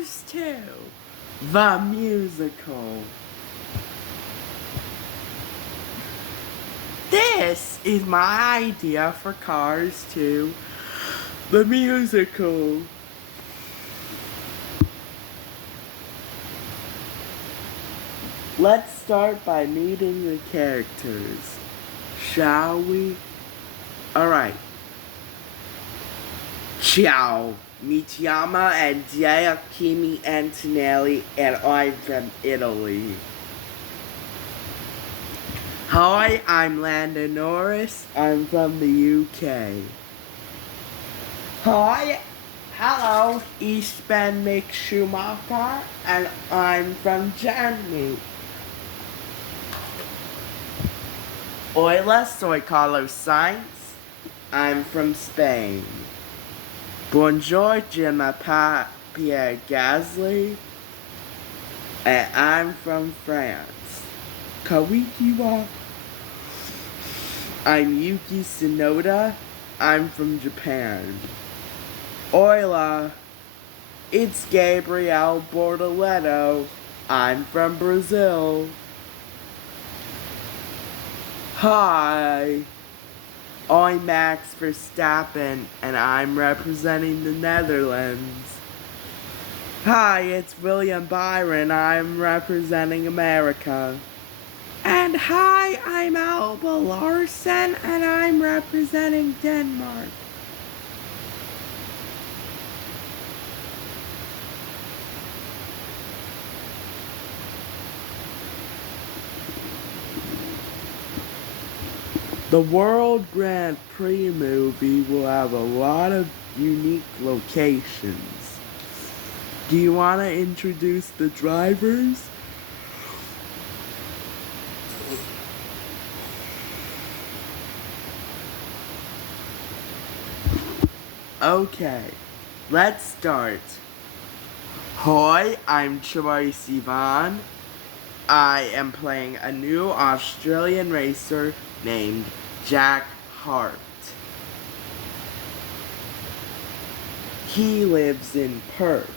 Cars 2, the musical. This is my idea for Cars 2, the musical. Let's start by meeting the characters, shall we? Alright. Ciao. Mi chiamo Andrea Kimi Antonelli and I'm from Italy. Hi, I'm Landon Norris. I'm from the UK. Hi, hello, Eastman Mick Schumacher and I'm from Germany. Hola, soy Carlos Sainz. I'm from Spain. Bonjour, je m'appelle Pierre Gasly, and I'm from France. Konnichiwa. I'm Yuki Tsunoda. I'm from Japan. Hola, it's Gabriel Bortoleto. I'm from Brazil. Hi, I'm Max Verstappen, and I'm representing the Netherlands. Hi, it's William Byron. I'm representing America. And hi, I'm Alba Larsen, and I'm representing Denmark. The World Grand Prix movie will have a lot of unique locations. Do you want to introduce the drivers? Okay, let's start. Hi, I'm Troye Sivan. I am playing a new Australian racer named Jack Hart. He lives in Perth.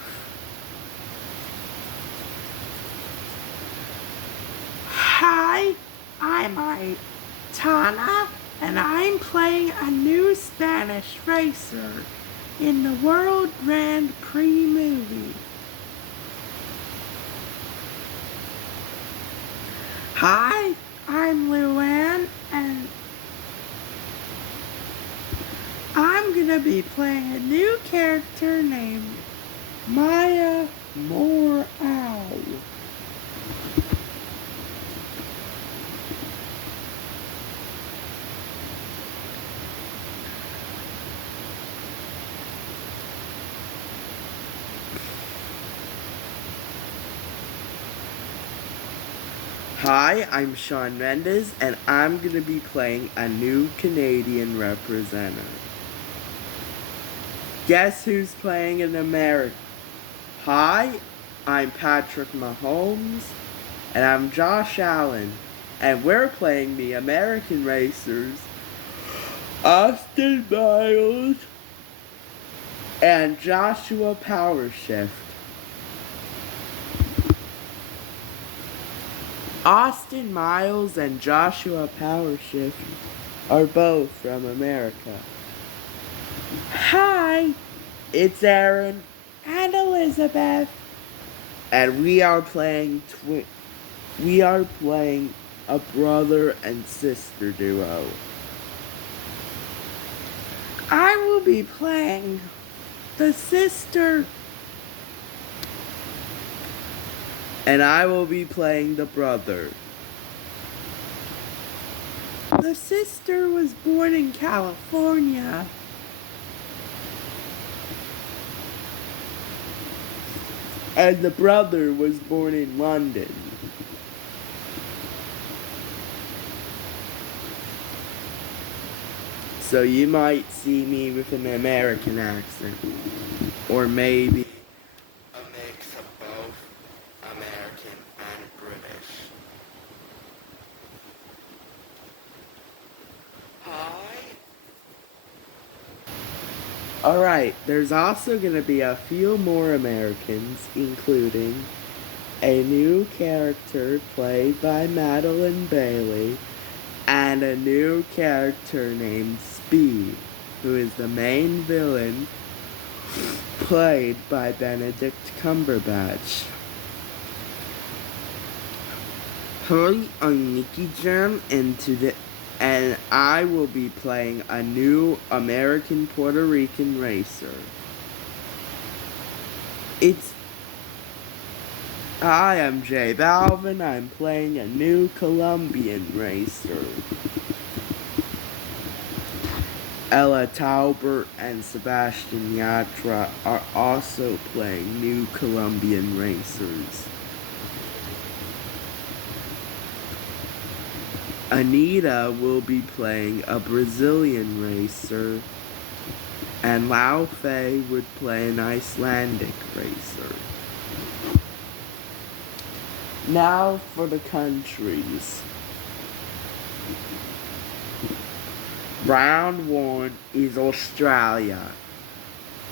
Hi, I'm Aitana, and I'm playing a new Spanish racer in the World Grand Prix movie. Hi, I'm Luann, and I'm gonna be playing a new character named Maya Morale. Hi, I'm Sean Mendes, and I'm gonna be playing a new Canadian representative. Guess who's playing in America? Hi, I'm Patrick Mahomes, and I'm Josh Allen, and we're playing the American racers, Austin Miles and Joshua Powershift. Austin Miles and Joshua Powershift are both from America. Hi, it's Aaron and Elizabeth, and we are playing a brother and sister duo. I will be playing the sister, and I will be playing the brother. The sister was born in California. And the brother was born in London. So you might see me with an American accent. Or maybe a mix of both American and British. Hi. Alright, there's also going to be a few more Americans, including a new character played by Madeline Bailey, and a new character named Speed, who is the main villain, played by Benedict Cumberbatch. Hi, I'm Nicky Jam, and I will be playing a new American Puerto Rican racer. Hi, I'm Jay Balvin. I'm playing a new Colombian racer. Ella Taubert and Sebastian Yatra are also playing new Colombian racers. Anita will be playing a Brazilian racer, and Lao Fei would play an Icelandic racer. Now for the countries. Round 1 is Australia.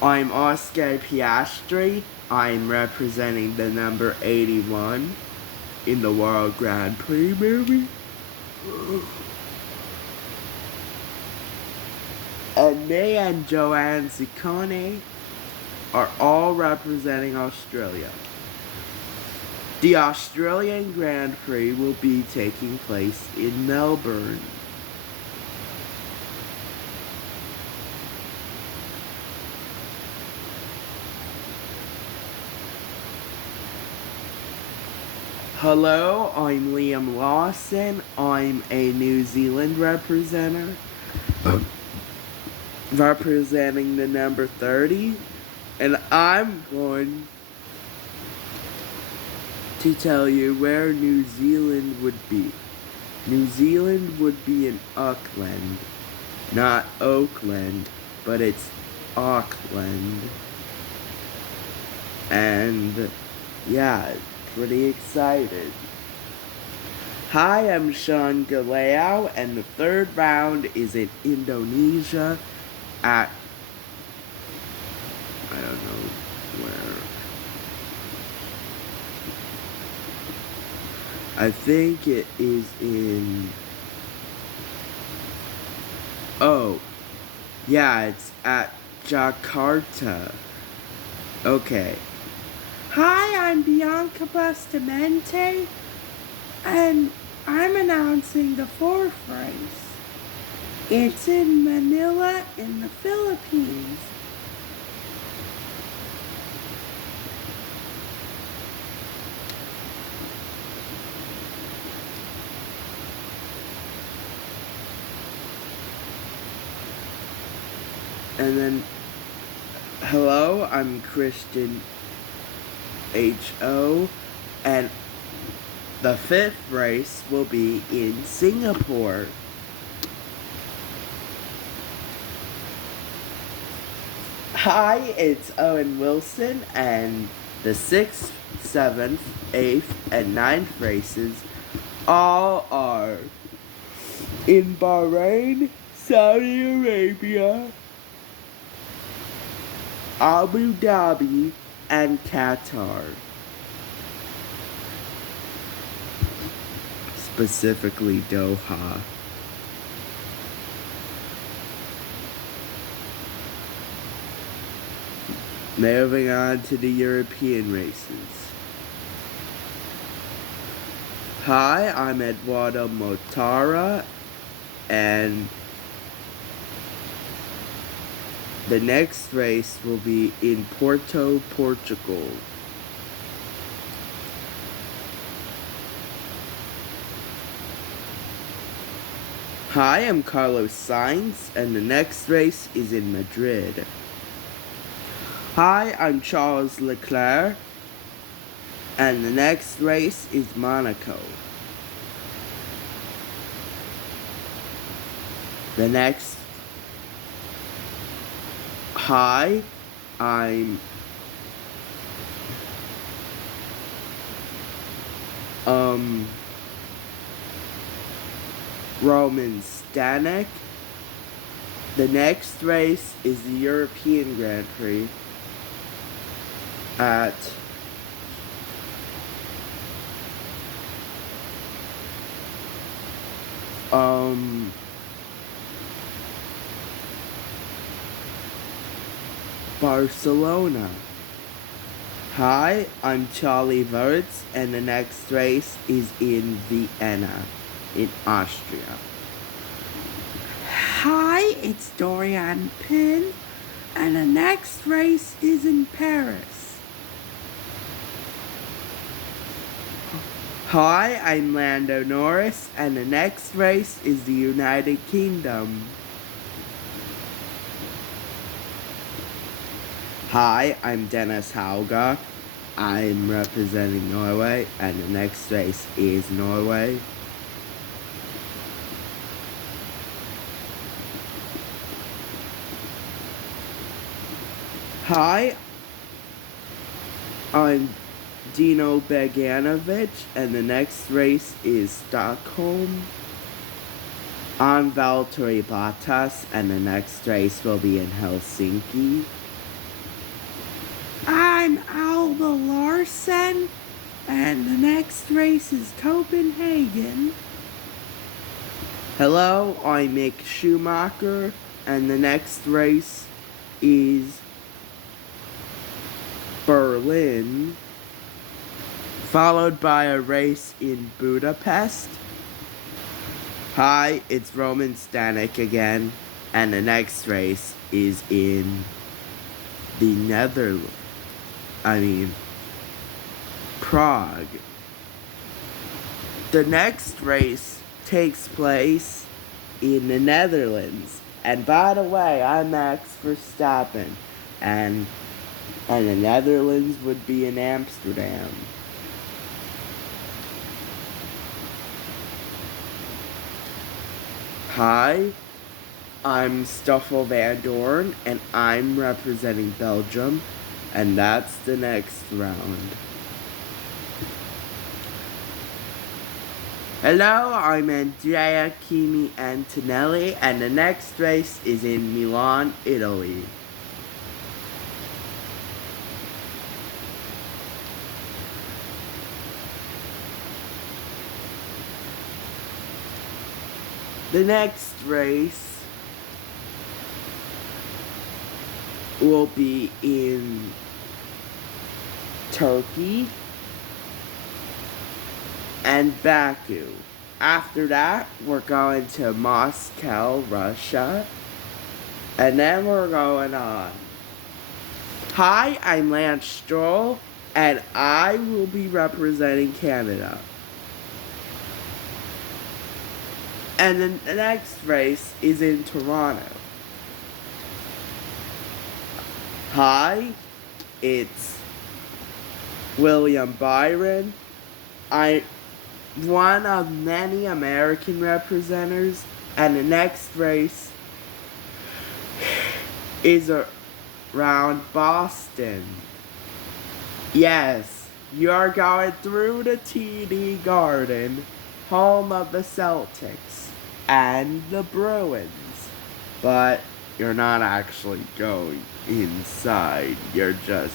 I'm Oscar Piastri. I'm representing the number 81 in the World Grand Prix movie. And me and Joanne Ciccone are all representing Australia. The Australian Grand Prix will be taking place in Melbourne. Hello, I'm Liam Lawson. I'm a New Zealand representative, representing the number 30, and I'm going to tell you where New Zealand would be. New Zealand would be in Auckland, not Oakland, but it's Auckland. And yeah, pretty excited. Hi, I'm Sean Galeo, and the third round is in Indonesia at, I don't know where. I think it is in, oh, yeah, it's at Jakarta. Okay. Hi, I'm Bianca Bustamante, and I'm announcing the fourth race. It's in Manila in the Philippines. And then, hello, I'm Christian H.O., and the fifth race will be in Singapore. Hi, it's Owen Wilson, and the 6th, 7th, 8th, and 9th races all are in Bahrain, Saudi Arabia, Abu Dhabi, and Qatar. Specifically Doha. Moving on to the European races. Hi, I'm Eduardo Motara, and the next race will be in Porto, Portugal. Hi, I'm Carlos Sainz, and the next race is in Madrid. Hi, I'm Charles Leclerc, and the next race is Monaco. The next, hi, I'm Roman Stanek, The next race is the European Grand Prix at Barcelona. Hi, I'm Charlie Wirtz, and the next race is in Vienna, in Austria. Hi, it's Dorian Pin, and the next race is in Paris. Hi, I'm Lando Norris, and the next race is the United Kingdom. Hi, I'm Dennis Hauga. I'm representing Norway, and the next race is Norway. Hi, I'm Dino Beganovic, and the next race is Stockholm. I'm Valtteri Bottas, and the next race will be in Helsinki. I'm Alba Larsen, and the next race is Copenhagen. Hello, I'm Mick Schumacher, and the next race is Berlin, followed by a race in Budapest. Hi, it's Roman Stanek again, and the next race is in the Netherlands. Prague. The next race takes place in the Netherlands. And by the way, I'm Max Verstappen. And the Netherlands would be in Amsterdam. Hi, I'm Stoffel Van Dorn, and I'm representing Belgium, and that's the next round. Hello, I'm Andrea Kimi Antonelli, and the next race is in Milan, Italy. The next race will be in Turkey and Baku. After that, we're going to Moscow, Russia, and then we're going on. Hi, I'm Lance Stroll, and I will be representing Canada. And then the next race is in Toronto. Hi, it's William Byron. I'm one of many American representatives, and the next race is around Boston. Yes, you are going through the TD Garden, home of the Celtics and the Bruins, but you're not actually going inside. You're just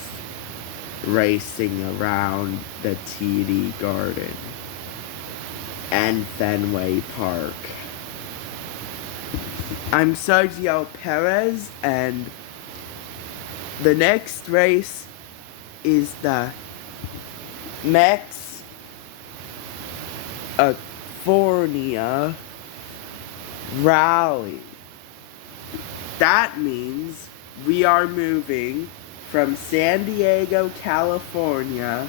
racing around the TD Garden and Fenway Park. I'm Sergio Perez, and the next race is the Max California Rally. That means we are moving from San Diego, California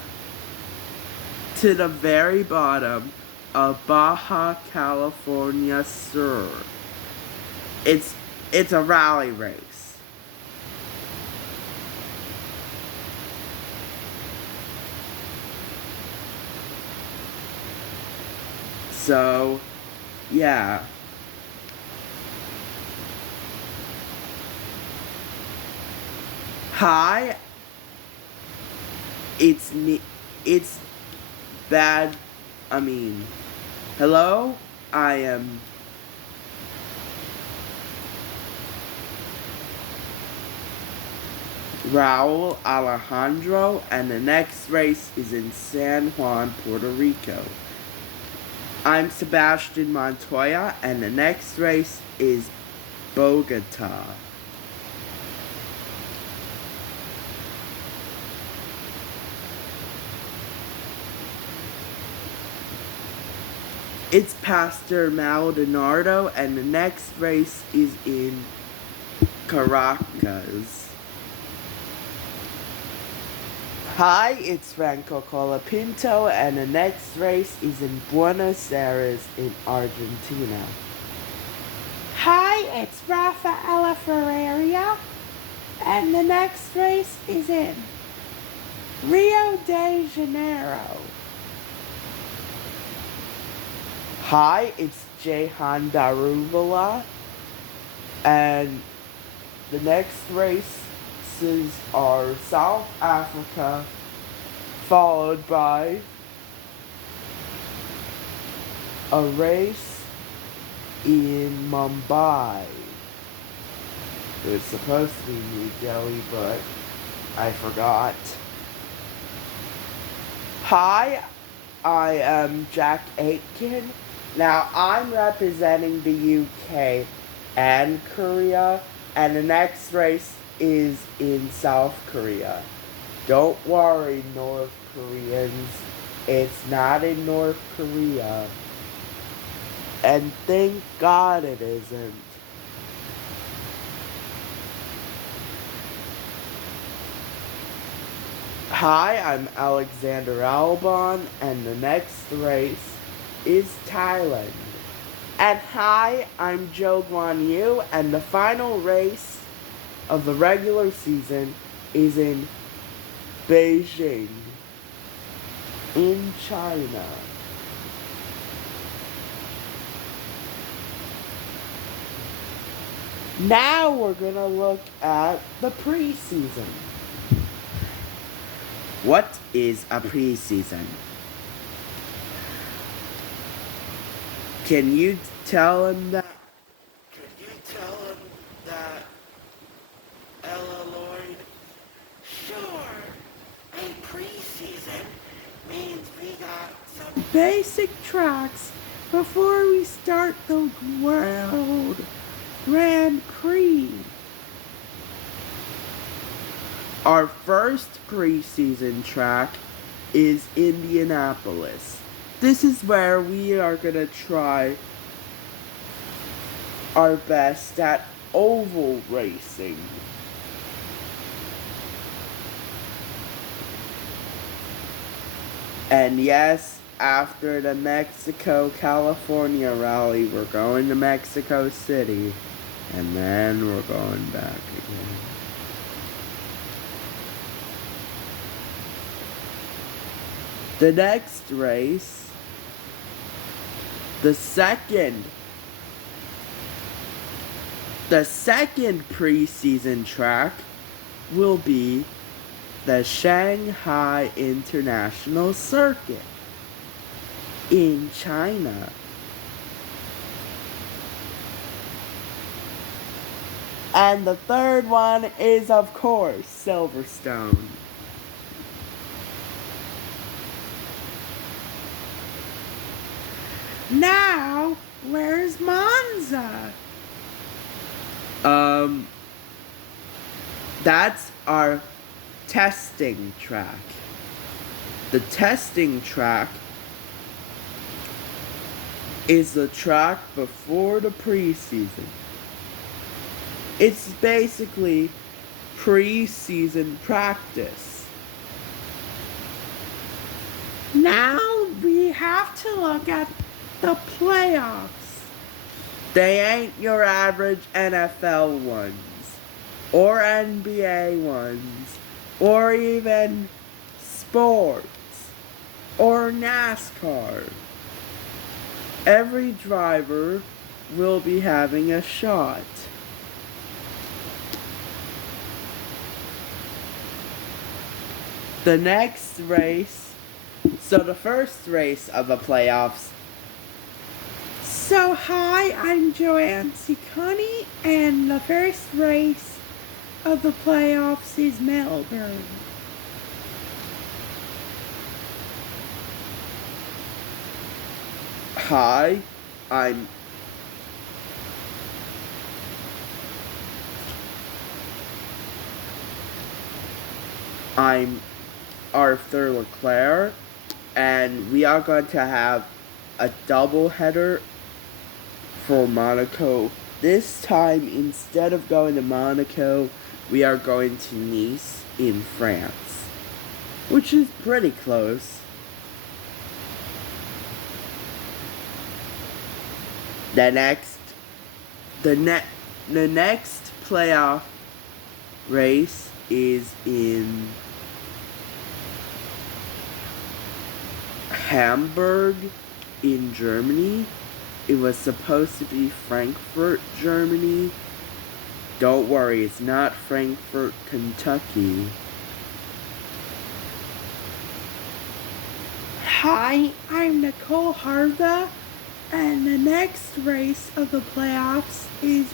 to the very bottom of Baja California Sur. It's a rally race. So, yeah. Hi. It's bad. Hello? I am Raul Alejandro, and the next race is in San Juan, Puerto Rico. I'm Sebastian Montoya, and the next race is Bogota. It's Pastor Maldonado, and the next race is in Caracas. Hi, it's Franco Colapinto, and the next race is in Buenos Aires in Argentina. Hi, it's Rafaela Ferreira, and the next race is in Rio de Janeiro. Hi, it's Jehan Daruvala, and the next races are South Africa, followed by a race in Mumbai. It was supposed to be New Delhi, but I forgot. Hi, I am Jack Aitken. Now, I'm representing the UK and Korea, and the next race is in South Korea. Don't worry, North Koreans. It's not in North Korea. And thank God it isn't. Hi, I'm Alexander Albon, and the next race is Thailand. And hi, I'm Joe Guan Yu, and the final race of the regular season is in Beijing, in China. Now we're gonna look at the preseason. What is a preseason? Can you tell him that? Can you tell him that, Ella Lloyd? Sure, a preseason means we got some basic tracks before we start the World Grand Prix. Our first preseason track is Indianapolis. This is where we are gonna try our best at oval racing. And yes, after the Mexico-California rally, we're going to Mexico City. And then we're going back again. The next race, the second preseason track will be the Shanghai International Circuit in China. And the third one is, of course, Silverstone. Now, where's Monza? That's our testing track. The testing track is the track before the preseason. It's basically preseason practice. Now we have to look at the playoffs. They ain't your average NFL ones, or NBA ones, or even sports, or NASCAR. Every driver will be having a shot. The next race, so the first race of the playoffs. So hi, I'm Joanne Ciccone, and the first race of the playoffs is Melbourne. Hi, I'm I'm Arthur Leclerc, and we are going to have a doubleheader for Monaco. This time, instead of going to Monaco, we are going to Nice in France, which is pretty close. The next playoff race is in Hamburg in Germany. It was supposed to be Frankfurt, Germany. Don't worry, it's not Frankfurt, Kentucky. Hi, I'm Nicole Harva, and the next race of the playoffs is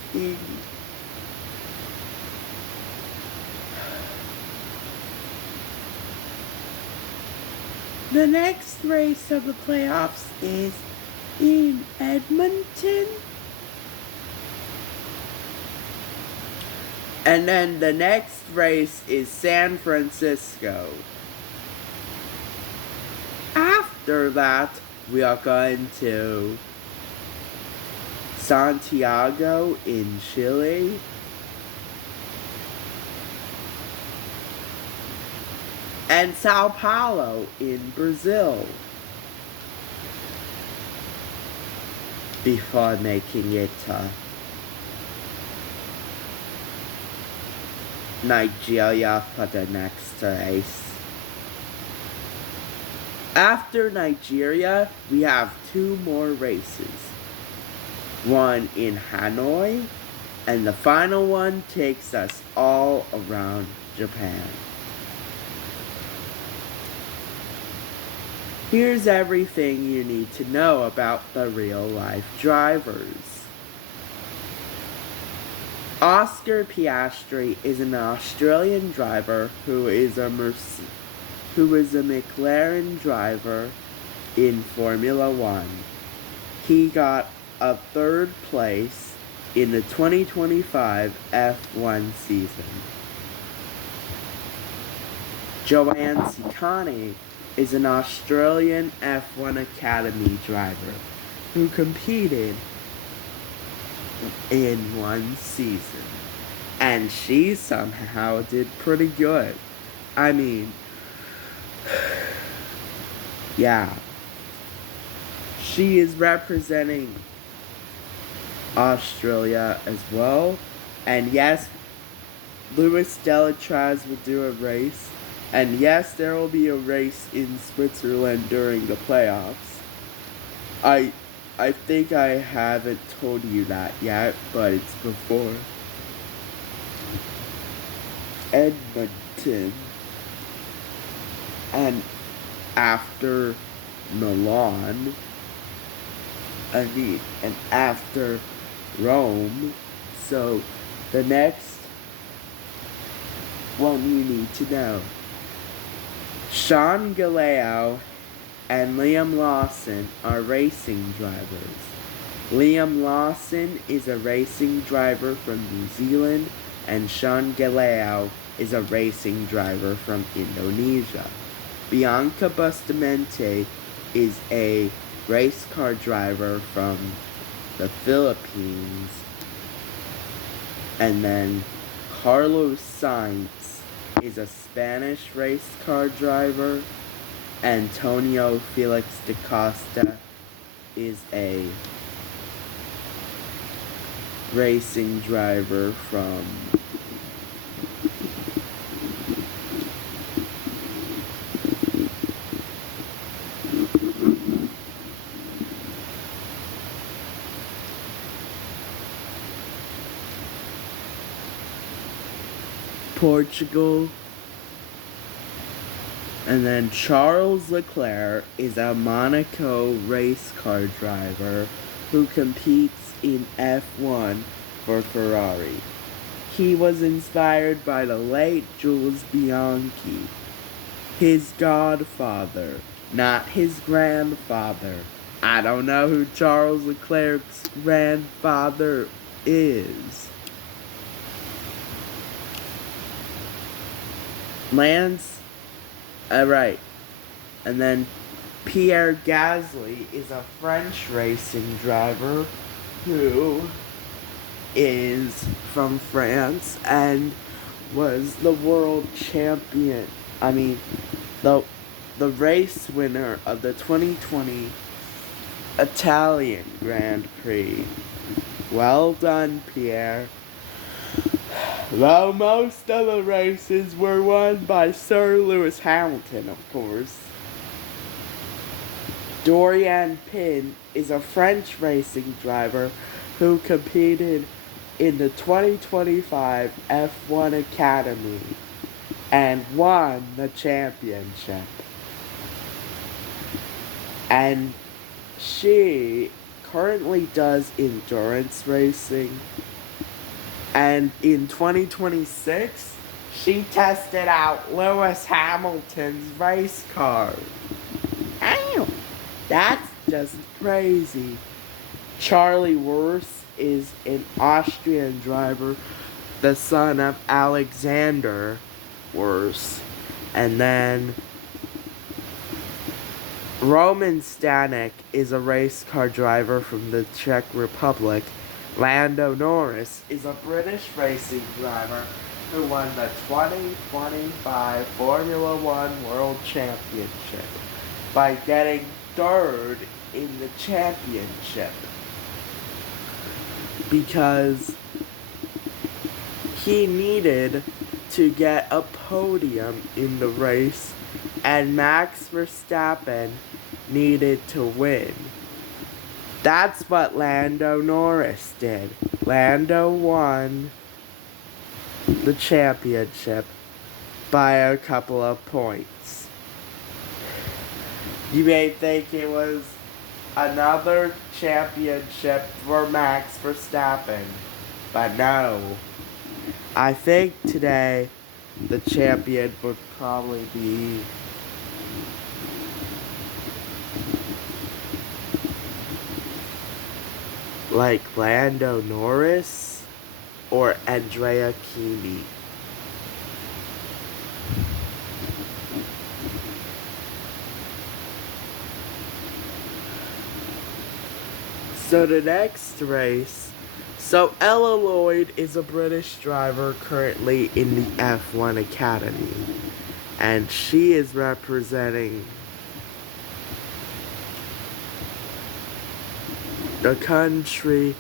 in Edmonton. And then the next race is San Francisco. After that, we are going to Santiago in Chile. And Sao Paulo in Brazil. Before making it to Nigeria for the next race. After Nigeria, we have 2 more races. One in Hanoi, and the final one takes us all around Japan. Here's everything you need to know about the real-life drivers. Oscar Piastri is an Australian driver who is a McLaren driver in Formula One. He got a 3rd place in the 2025 F1 season. Joanne Ciccone is an Australian F1 Academy driver who competed in one season. And she somehow did pretty good. I mean, yeah. She is representing Australia as well. And yes, Louis Delatraz will do a race. And yes, there will be a race in Switzerland during the playoffs. I think I haven't told you that yet, but it's before Edmonton and after Milan. And after Rome. So the next one you need to know. Sean Gileo and Liam Lawson are racing drivers. Liam Lawson is a racing driver from New Zealand, and Sean Gileo is a racing driver from Indonesia. Bianca Bustamante is a race car driver from the Philippines. And then Carlos Sainz is a Spanish race car driver. Antonio Felix da Costa is a racing driver from Portugal. And then Charles Leclerc is a Monaco race car driver who competes in F1 for Ferrari. He was inspired by the late Jules Bianchi, his godfather, not his grandfather. I don't know who Charles Leclerc's grandfather is. Right. And then Pierre Gasly is a French racing driver who is from France and was the world champion. The race winner of the 2020 Italian Grand Prix. Well done, Pierre. Though most of the races were won by Sir Lewis Hamilton, of course. Dorian Pin is a French racing driver who competed in the 2025 F1 Academy and won the championship. And she currently does endurance racing. And in 2026, she tested out Lewis Hamilton's race car. Damn, that's just crazy. Charlie Wurst is an Austrian driver, the son of Alexander Wurst. And then Roman Stanek is a race car driver from the Czech Republic. Lando Norris is a British racing driver who won the 2025 Formula One World Championship by getting third in the championship because he needed to get a podium in the race and Max Verstappen needed to win. That's what Lando Norris did. Lando won the championship by a couple of points. You may think it was another championship for Max Verstappen, but no. I think today the champion would probably be like Lando Norris or Andrea Kimi. So the next race, Ella Lloyd is a British driver currently in the F1 Academy, and she is representing the country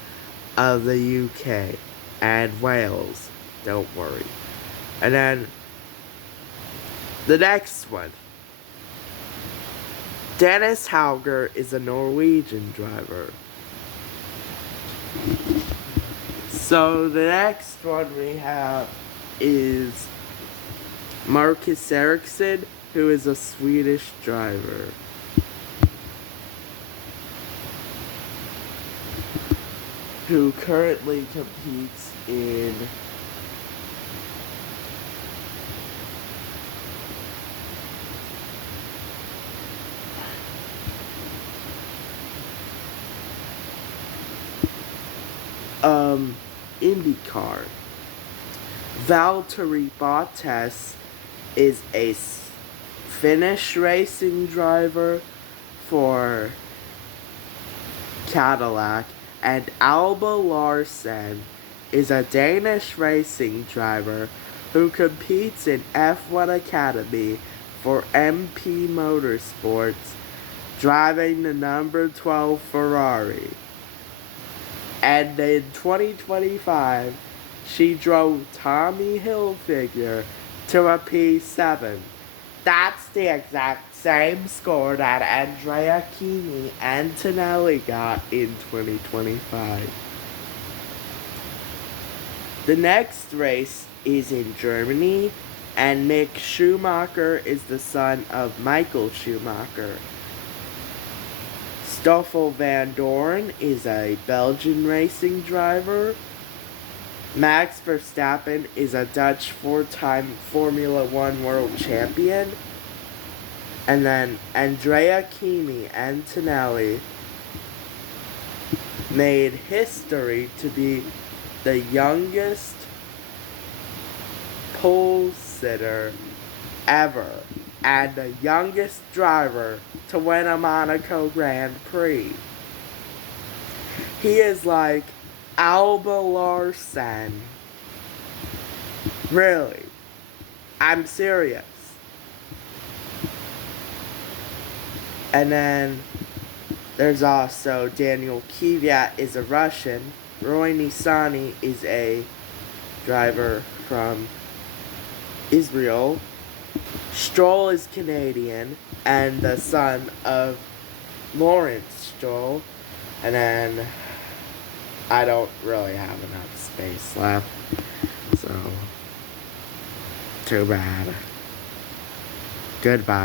of the UK and Wales, don't worry. And then the next one, Dennis Hauger is a Norwegian driver. So the next one we have is Marcus Ericsson, who is a Swedish driver. Who currently competes in IndyCar. Valtteri Bottas is a Finnish racing driver for Cadillac, and Alba Larsen is a Danish racing driver who competes in F1 Academy for MP Motorsports, driving the number 12 Ferrari. And in 2025, she drove Tommy Hilfiger to a P7. That's the exact same score that Andrea Kimi and Antonelli got in 2025. The next race is in Germany, and Mick Schumacher is the son of Michael Schumacher. Stoffel van Dorn is a Belgian racing driver. Max Verstappen is a Dutch 4-time Formula One world champion. And then Andrea Kimi Antonelli made history to be the youngest pole sitter ever and the youngest driver to win a Monaco Grand Prix. He is like Alba Larsen. Really. I'm serious. And then there's also Daniel Kvyat is a Russian. Roy Nissany is a driver from Israel. Stroll is Canadian and the son of Lawrence Stroll. And then I don't really have enough space left, so too bad. Goodbye.